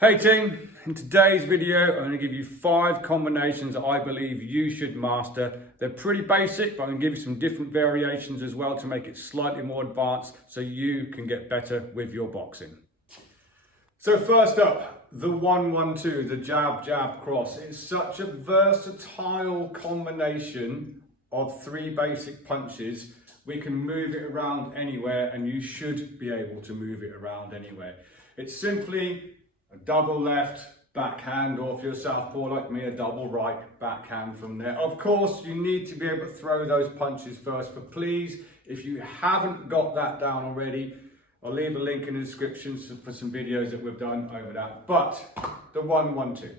Hey team, in today's video I'm going to give you 5 combinations that I believe you should master. They're pretty basic, but I'm going to give you some different variations as well to make it slightly more advanced so you can get better with your boxing. So first up, the 1-1-2, the jab, jab, cross. It's such a versatile combination of 3 basic punches. We can move it around anywhere and you should be able to move it around anywhere. It's simply a double left backhand, or if you're southpaw like me, a double right backhand from there. Of course, you need to be able to throw those punches first, but please, if you haven't got that down already, I'll leave a link in the description for some videos that we've done over that. But the 1-1-2,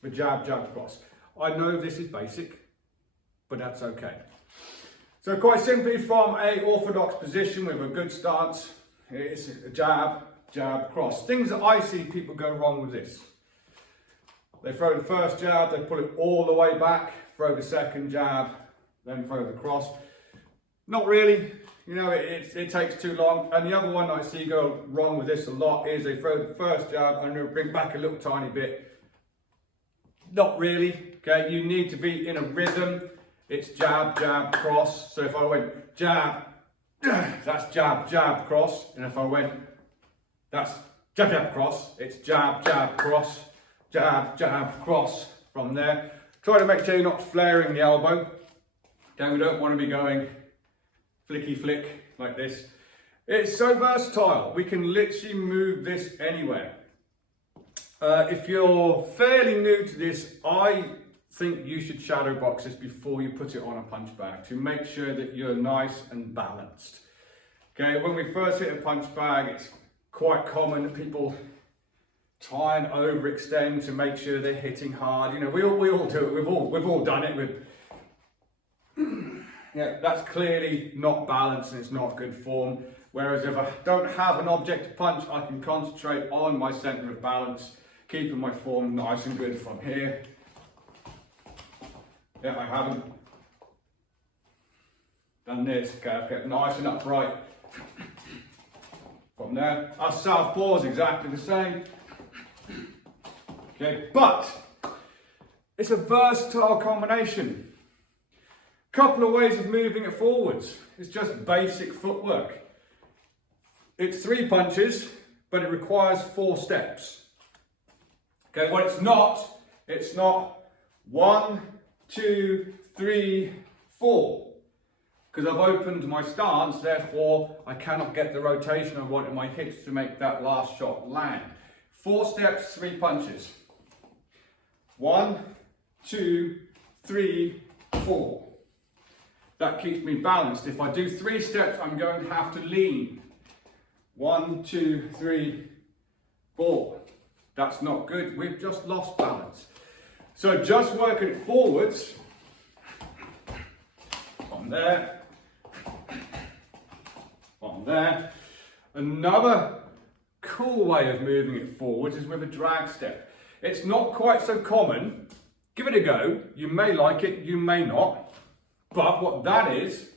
the jab, jab, cross. I know this is basic, but that's okay. So quite simply, from a orthodox position with a good stance, it's a jab, jab, cross. Things that I see people go wrong with this. They throw the first jab, they pull it all the way back, throw the second jab, then throw the cross. Not really, you know, it takes too long. And the other one I see go wrong with this a lot is they throw the first jab and they'll bring back a little tiny bit. Not really, okay? You need to be in a rhythm. It's jab, jab, cross. So if I went jab, that's jab, jab, cross. And if I went that's jab, jab, cross. It's jab, jab, cross, jab, jab, cross from there. Try to make sure you're not flaring the elbow. Okay, we don't want to be going flicky flick like this. It's so versatile. We can literally move this anywhere. If you're fairly new to this, I think you should shadow box this before you put it on a punch bag to make sure that you're nice and balanced. Okay, when we first hit a punch bag, it's quite common that people try and overextend to make sure they're hitting hard. You know, we all do it. We've all done it. Yeah, that's clearly not balanced and it's not good form. Whereas if I don't have an object to punch, I can concentrate on my center of balance, keeping my form nice and good from here. Yeah, I haven't done this. Okay, I've kept nice and upright. From there, our southpaw is exactly the same. Okay, but it's a versatile combination. Couple of ways of moving it forwards. It's just basic footwork. It's 3 punches, but it requires 4 steps. Okay, what it's not 1, 2, 3, 4. Because I've opened my stance, therefore I cannot get the rotation I want in my hips to make that last shot land. 4 steps, 3 punches. 1, 2, 3, 4. That keeps me balanced. If I do 3 steps, I'm going to have to lean. 1, 2, 3, 4. That's not good. We've just lost balance. So just working it forwards, from there, on there. Another cool way of moving it forward is with a drag step. It's not quite so common. Give it a go. You may like it, you may not. But what that is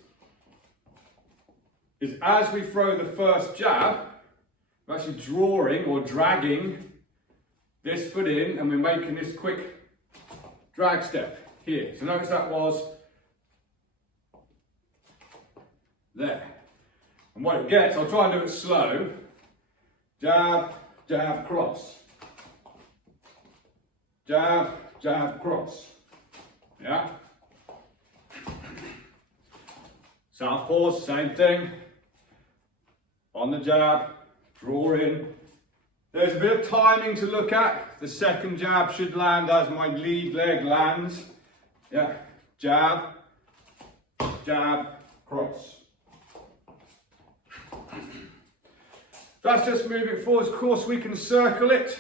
as we throw the first jab, we're actually drawing or dragging this foot in and we're making this quick drag step here. So notice that was there. And what it gets, I'll try and do it slow. Jab, jab, cross. Jab, jab, cross. Yeah? Southpaws, same thing. On the jab, draw in. There's a bit of timing to look at. The second jab should land as my lead leg lands. Yeah? Jab, jab, cross. That's just moving forward. Of course, we can circle it.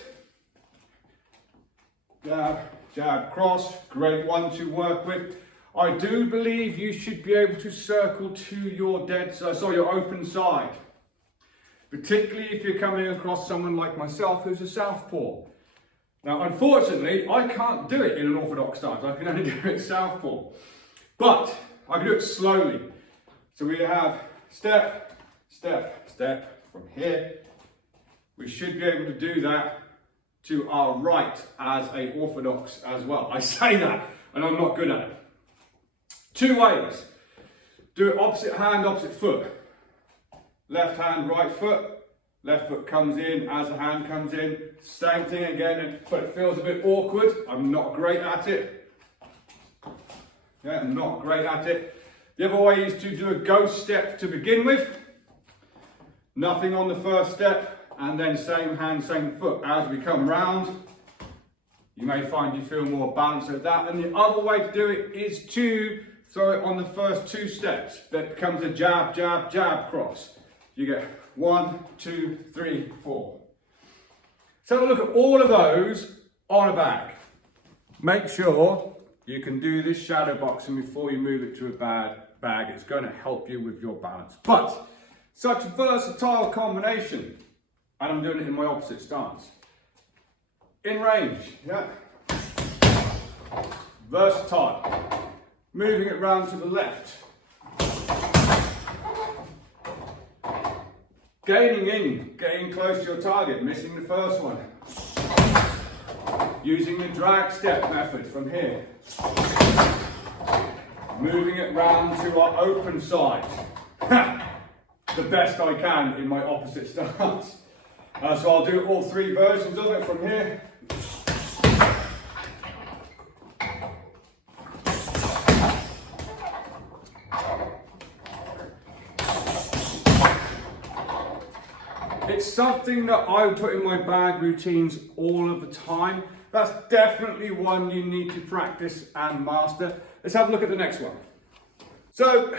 Jab, jab, cross. Great one to work with. I do believe you should be able to circle to your your open side. Particularly if you're coming across someone like myself who's a southpaw. Now, unfortunately, I can't do it in an orthodox stance. I can only do it southpaw. But I can do it slowly. So we have step, step, step from here. We should be able to do that to our right as a orthodox as well. I say that and I'm not good at it. Two ways. Do it opposite hand, opposite foot. Left hand, right foot. Left foot comes in as the hand comes in. Same thing again, but it feels a bit awkward. I'm not great at it. Yeah, I'm not great at it. The other way is to do a ghost step to begin with. Nothing on the first step, and then same hand, same foot. As we come round, you may find you feel more balanced at that. And the other way to do it is to throw it on the first two steps. That becomes a jab, jab, jab cross. You get 1, 2, 3, 4. So have a look at all of those on a bag. Make sure you can do this shadow boxing before you move it to a bag. It's going to help you with your balance. But such a versatile combination, and I'm doing it in my opposite stance. In range, yeah. Versatile. Moving it round to the left. Gaining in, getting close to your target, missing the first one. Using the drag step method from here. Moving it round to our open side. The best I can in my opposite stance. So I'll do all three versions of it from here. It's something that I put in my bag routines all of the time. That's definitely one you need to practice and master. Let's have a look at the next one. So,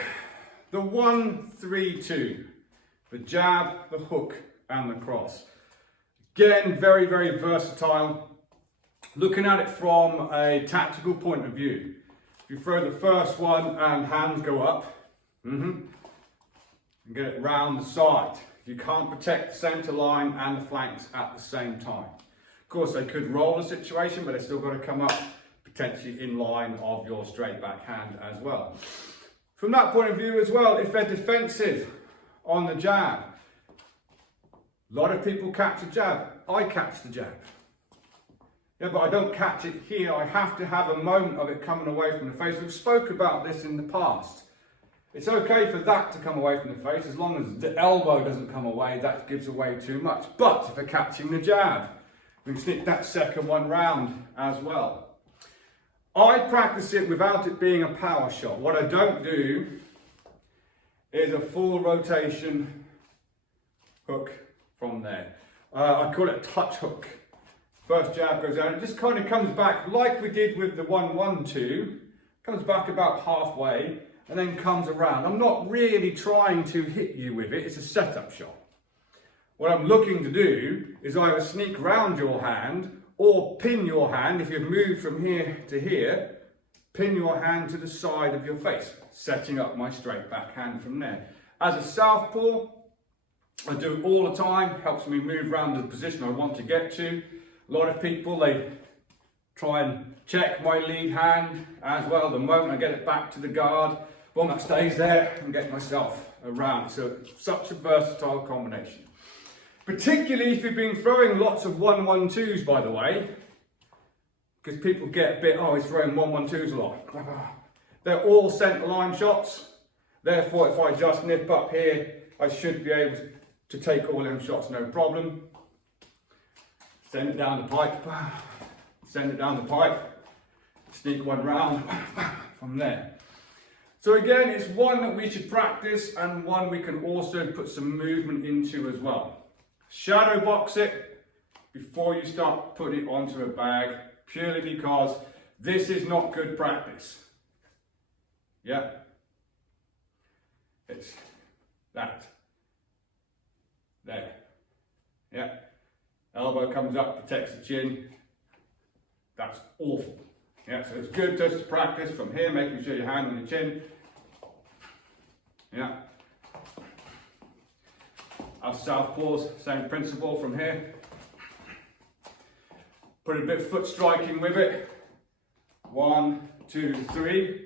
the 1, 3, 2. The jab, the hook, and the cross. Again, very, very versatile. Looking at it from a tactical point of view. If you throw the first one and hands go up, and get it round the side. You can't protect the centre line and the flanks at the same time. Of course, they could roll the situation, but they're still got to come up potentially in line of your straight back hand as well. From that point of view as well, if they're defensive on the jab, a lot of people catch a jab. I catch the jab. Yeah, but I don't catch it here. I have to have a moment of it coming away from the face. We've spoke about this in the past. It's okay for that to come away from the face as long as the elbow doesn't come away. That gives away too much. But if they're catching the jab, we can sneak that second one round as well. I practice it without it being a power shot. What I don't do is a full rotation hook from there. I call it a touch hook. First jab goes out, it just kind of comes back like we did with the 1, 1, 2. Comes back about halfway and then comes around. I'm not really trying to hit you with it, it's a setup shot. What I'm looking to do is either sneak round your hand or pin your hand. If you've moved from here to here, pin your hand to the side of your face, setting up my straight back hand from there. As a southpaw, I do it all the time, helps me move around the position I want to get to. A lot of people, they try and check my lead hand as well. The moment I get it back to the guard, boom, that stays there and get myself around. So it's such a versatile combination. Particularly if you've been throwing lots of 1, 1, 2s, by the way, because people get a bit, oh, he's throwing 1, 1, 2s a lot. They're all centre line shots. Therefore, if I just nip up here, I should be able to take all them shots, no problem. Send it down the pipe, send it down the pipe, sneak one round from there. So again, it's one that we should practice and one we can also put some movement into as well. Shadow box it before you start putting it onto a bag, purely because this is not good practice. Yeah. It's that. There. Yeah. Elbow comes up, protects the chin. That's awful. Yeah, so it's good just to practice from here, making sure your hand on your chin. Yeah. Our southpaws, same principle from here. Put a bit of foot striking with it. 1, 2, 3.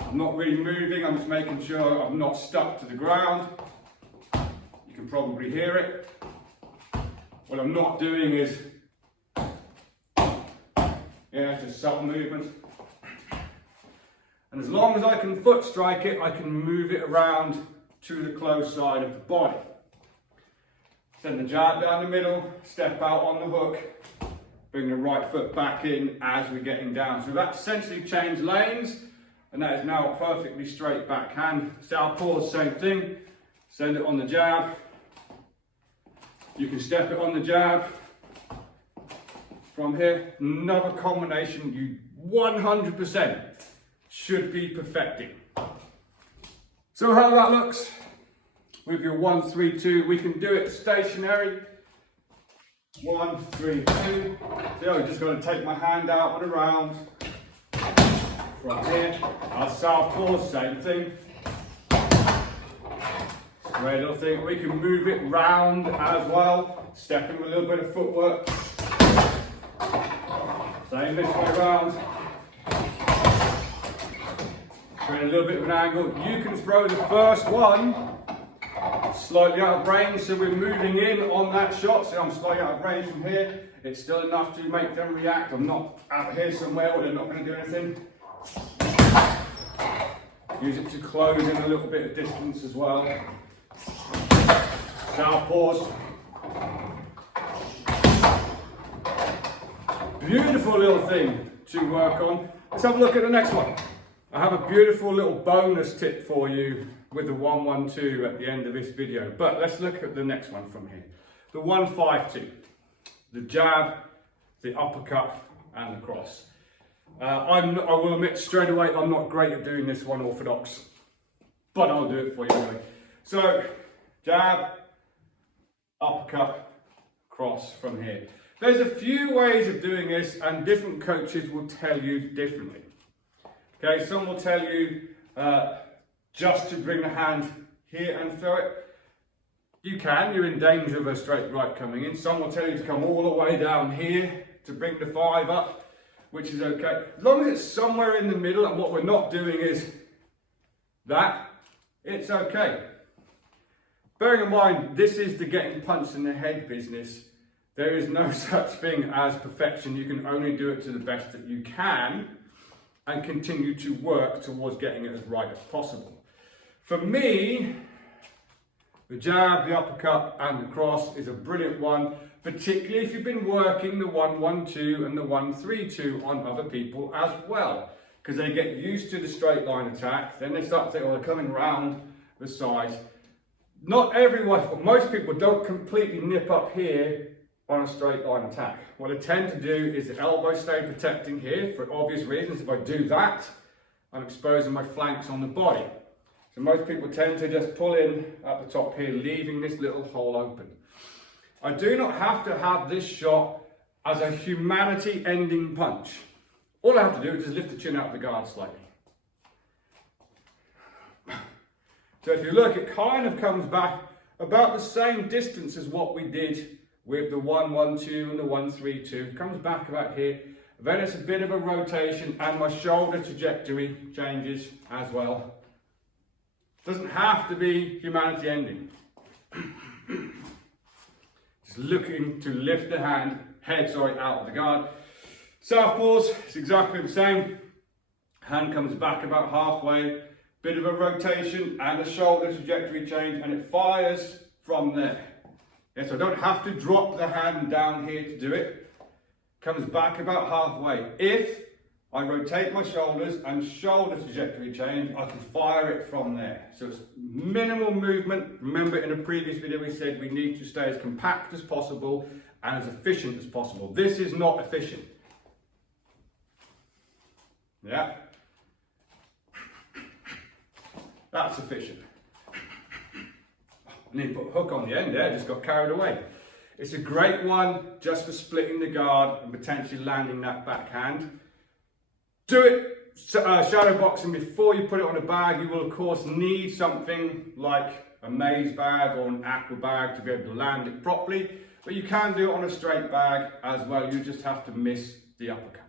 I'm not really moving, I'm just making sure I'm not stuck to the ground. You can probably hear it. What I'm not doing is, just subtle movements. And as long as I can foot strike it, I can move it around to the close side of the body. Send the jab down the middle, step out on the hook, bring the right foot back in as we're getting down. So that's essentially changed lanes, and that is now a perfectly straight backhand. Southpaw, same thing. Send it on the jab. You can step it on the jab. From here, another combination you 100% should be perfecting. So how that looks with your 1, 3, 2, we can do it stationary. 1, 3, 2. So I'm just going to take my hand out and around. From here, our southpaw, same thing. Straight little thing. We can move it round as well, stepping with a little bit of footwork. Same this way around. Create a little bit of an angle. You can throw the first one slightly out of range, so we're moving in on that shot. So I'm slightly out of range from here. It's still enough to make them react. I'm not out here somewhere where they're not going to do anything. Use it to close in a little bit of distance as well. Southpaws. Beautiful little thing to work on. Let's have a look at the next one. I have a beautiful little bonus tip for you with the 1, 1, 2 at the end of this video. But let's look at the next one from here. The 1, 5, 2. The jab, the uppercut, and the cross. I will admit straight away, I'm not great at doing this one orthodox, but I'll do it for you anyway. So, jab, uppercut, cross from here. There's a few ways of doing this, and different coaches will tell you differently. Okay, some will tell you just to bring the hand here and throw it. You can, you're in danger of a straight right coming in. Some will tell you to come all the way down here to bring the 5 up, which is okay. As long as it's somewhere in the middle, and what we're not doing is that, it's okay. Bearing in mind, this is the getting punched in the head business. There is no such thing as perfection. You can only do it to the best that you can and continue to work towards getting it as right as possible. For me, the jab, the uppercut, and the cross is a brilliant one, particularly if you've been working the 1, 1, 2 and the 1, 3, 2 on other people as well, because they get used to the straight line attack. Then they start to think, oh, they're coming round the sides. Not everyone, but most people don't completely nip up here on a straight line attack. What I tend to do is the elbow stay protecting here for obvious reasons. If I do that, I'm exposing my flanks on the body. So most people tend to just pull in at the top here, leaving this little hole open. I do not have to have this shot as a humanity ending punch. All I have to do is just lift the chin out of the guard slightly. So if you look, it kind of comes back about the same distance as what we did with the 1, 1, 2 and the 1, 3, 2. It comes back about here. Then it's a bit of a rotation and my shoulder trajectory changes as well. Doesn't have to be humanity ending. Just looking to lift the head out of the guard. Southpaws, it's exactly the same. Hand comes back about halfway. Bit of a rotation and a shoulder trajectory change, and it fires from there. Yeah, so I don't have to drop the hand down here to do it. Comes back about halfway. If I rotate my shoulders and shoulder trajectory change, I can fire it from there. So it's minimal movement. Remember, in a previous video we said we need to stay as compact as possible and as efficient as possible. This is not efficient. Yeah. That's efficient. I need to put a hook on the end there, just got carried away. It's a great one just for splitting the guard and potentially landing that backhand. Do it shadow boxing before you put it on a bag. You will of course need something like a maze bag or an aqua bag to be able to land it properly, but you can do it on a straight bag as well. You just have to miss the uppercut.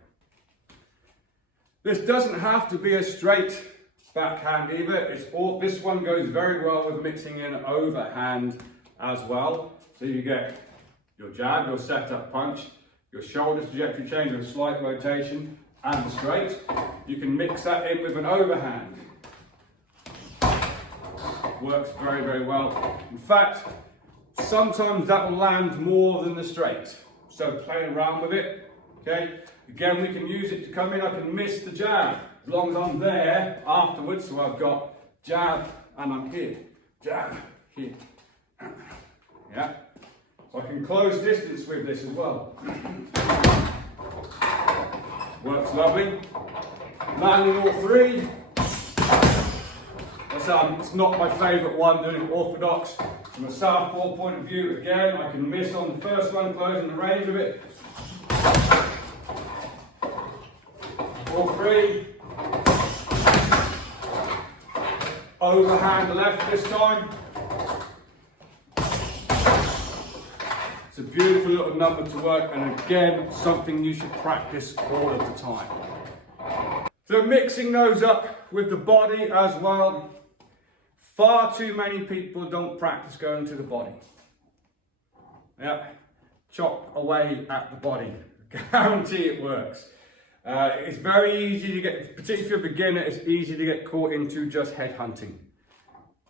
This doesn't have to be a straight backhand either. This one goes very well with mixing in overhand as well. So you get your jab, your setup punch, your shoulder trajectory change with a slight rotation and the straight. You can mix that in with an overhand. Works very, very well. In fact, sometimes that will land more than the straight. So play around with it, okay? Again, we can use it to come in. I can miss the jab as long as I'm there afterwards. So I've got jab and I'm here, jab, here. Yeah. So I can close distance with this as well. Works lovely. Landing all three. It's not my favourite one, doing it orthodox. From a southpaw point of view, again, I can miss on the first one, closing the range of it. All three. Overhand left this time. It's a beautiful little number to work, and again, something you should practice all of the time. So mixing those up with the body as well. Far too many people don't practice going to the body. Yeah, chop away at the body. Guarantee it works. It's very easy to get, particularly if you're a beginner, it's easy to get caught into just head hunting.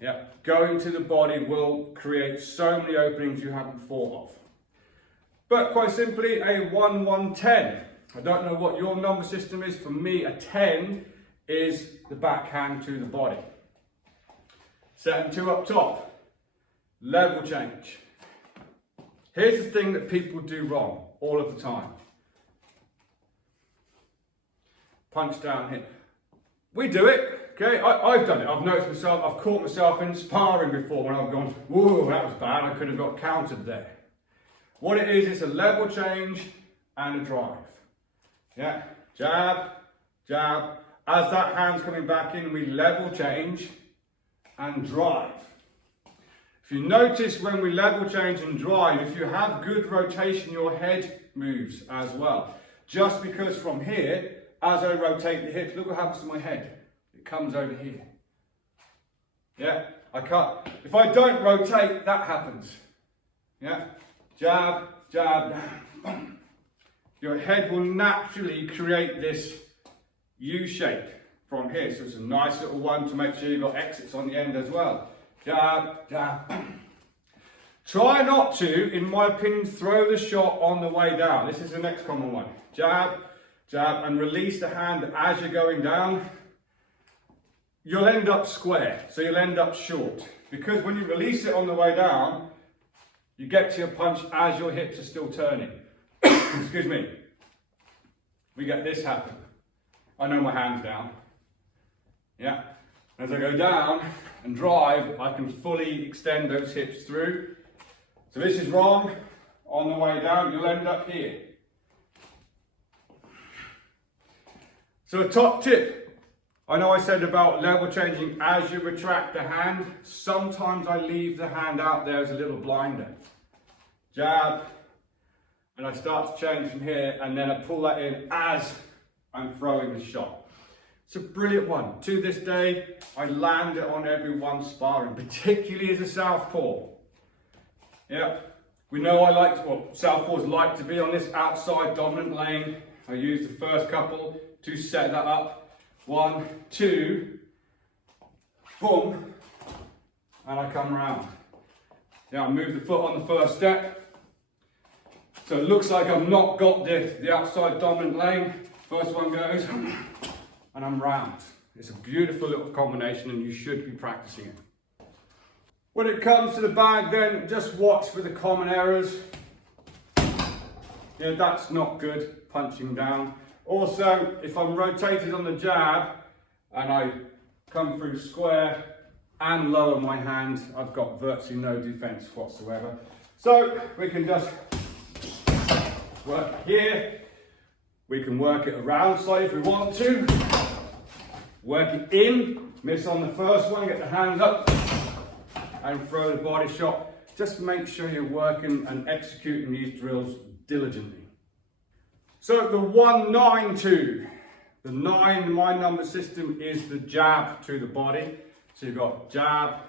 Yeah, going to the body will create so many openings you haven't thought of. But quite simply, a 1-1-10. I don't know what your number system is. For me, a 10 is the backhand to the body. Set and two up top. Level change. Here's the thing that people do wrong all of the time. Punch down here. We do it, okay? I've done it. I've noticed myself, I've caught myself in sparring before when I've gone, whoa, that was bad. I could have got countered there. What it is, it's a level change and a drive. Yeah, jab, jab. As that hand's coming back in, we level change and drive. If you notice when we level change and drive, if you have good rotation, your head moves as well. Just because from here, as I rotate the hips, look what happens to my head. It comes over here. Yeah, I can't. If I don't rotate, that happens. Yeah, jab, jab, boom. Your head will naturally create this U shape from here. So it's a nice little one to make sure you've got exits on the end as well. Jab, jab. Try not to, in my opinion, throw the shot on the way down. This is the next common one. Jab, jab, and release the hand as you're going down. You'll end up square, so you'll end up short. Because when you release it on the way down, you get to your punch as your hips are still turning. Excuse me. We get this happen. I know my hand's down. Yeah. As I go down and drive, I can fully extend those hips through. So this is wrong. On the way down, you'll end up here. So a top tip. I know I said about level changing as you retract the hand. Sometimes I leave the hand out there as a little blinder. Jab. And I start to change from here, and then I pull that in as I'm throwing the shot. It's a brilliant one. To this day, I land it on everyone sparring, particularly as a southpaw. Yeah, we know southpaws like to be on this outside dominant lane. I use the first couple to set that up. 1, 2, boom, and I come around. Yeah, I move the foot on the first step. So it looks like I've not got the outside dominant lane. First one goes, and I'm round. It's a beautiful little combination, and you should be practicing it. When it comes to the bag then, just watch for the common errors. Yeah, that's not good, punching down. Also, if I'm rotated on the jab, and I come through square and lower my hand, I've got virtually no defense whatsoever. So we can just work here. We can work it around slightly if we want to. Work it in, miss on the first one, get the hands up and throw the body shot. Just make sure you're working and executing these drills diligently. So the 1-9-2. The 9 in my number system is the jab to the body. So you've got jab,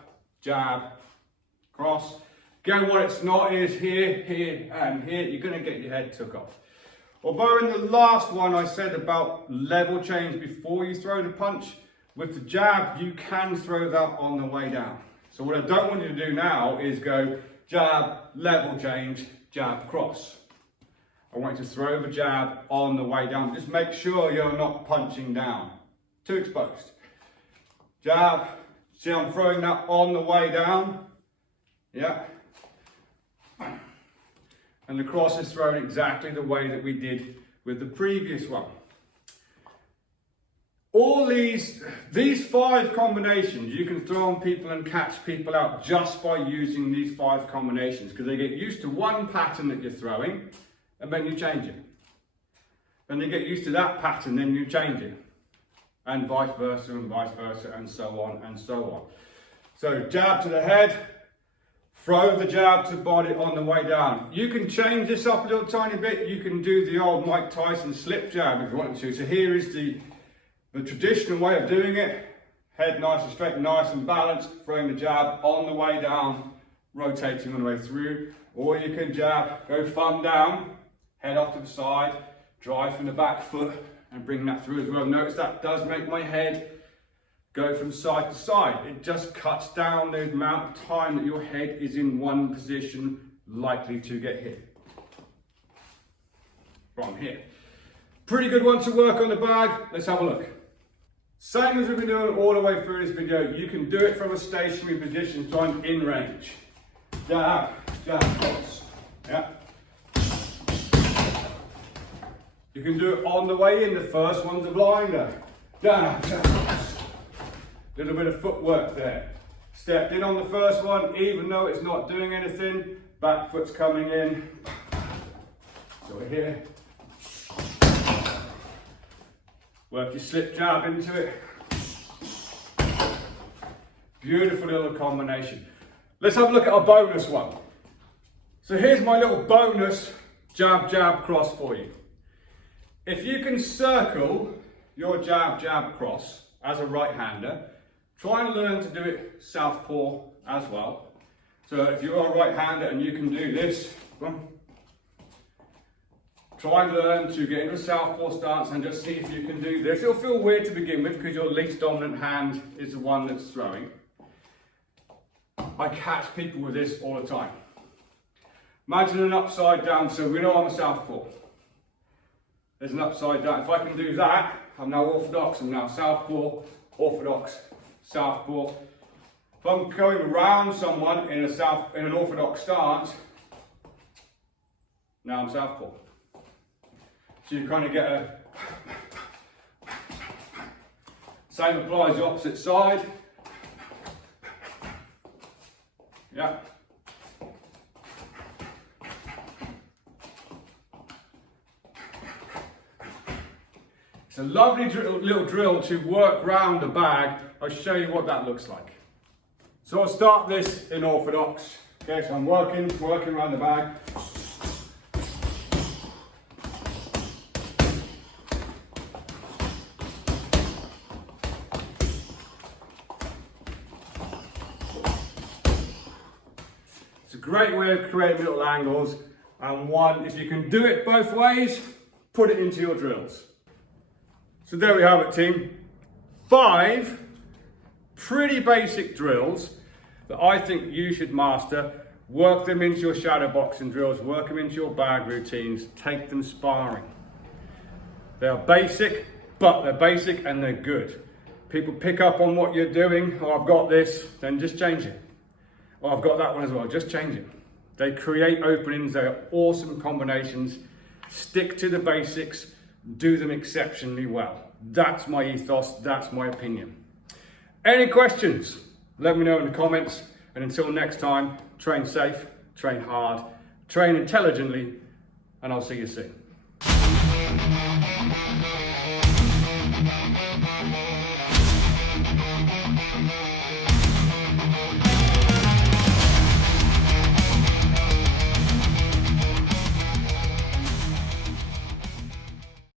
jab, cross. Again, what it's not is here, here, and here. You're going to get your head took off. Although in the last one I said about level change before you throw the punch, with the jab, you can throw that on the way down. So what I don't want you to do now is go jab, level change, jab, cross. I want you to throw the jab on the way down. Just make sure you're not punching down. Too exposed. Jab. See, I'm throwing that on the way down. Yeah. And the cross is thrown exactly the way that we did with the previous one. All these 5 combinations, you can throw on people and catch people out just by using these 5 combinations, because they get used to one pattern that you're throwing and then you change it. Then they get used to that pattern, then you change it. And vice versa, and so on and so on. So jab to the head, throw the jab to the body on the way down. You can change this up a little tiny bit. You can do the old Mike Tyson slip jab if you want to. So here is the traditional way of doing it. Head nice and straight, nice and balanced, throwing the jab on the way down, rotating on the way through. Or you can jab, go thumb down, head off to the side, drive from the back foot and bring that through as well. Notice that does make my head go from side to side. It just cuts down the amount of time that your head is in one position, likely to get hit. From here. Pretty good one to work on the bag. Let's have a look. Same as we've been doing all the way through this video. You can do it from a stationary position, so I'm in range. Jab, jab, cross. Yeah. You can do it on the way in. The first one's a blinder. Jab, jab, cross. Little bit of footwork there. Stepped in on the first one, even though it's not doing anything. Back foot's coming in. So we're here. Work your slip jab into it. Beautiful little combination. Let's have a look at a bonus one. So here's my little bonus jab, jab, cross for you. If you can circle your jab, jab, cross as a right-hander, try and learn to do it southpaw as well. So if you're a right-hander and you can do this, try and learn to get into a southpaw stance and just see if you can do this. It'll feel weird to begin with because your least dominant hand is the one that's throwing. I catch people with this all the time. Imagine an upside down, so we know I'm a southpaw. There's an upside down. If I can do that, I'm now orthodox, I'm now southpaw, orthodox, southpaw. If I'm going around someone in an orthodox stance, now I'm southpaw. So you kind of get a... Same applies the opposite side. Yeah. It's a lovely little drill to work round the bag. I'll show you what that looks like. So I'll start this in orthodox. Okay, so I'm working around the bag. It's a great way of creating little angles, and one, if you can do it both ways, put it into your drills. So there we have it, team. 5 pretty basic drills that I think you should master. Work them into your shadow boxing drills, work them into your bag routines, take them sparring. They are basic, but they're basic and they're good. People pick up on what you're doing. Oh, I've got this, then just change it. Oh, I've got that one as well, just change it. They create openings, they are awesome combinations. Stick to the basics, do them exceptionally well. That's my ethos, that's my opinion. Any questions? Let me know in the comments. And until next time, train safe, train hard, train intelligently, and I'll see you soon.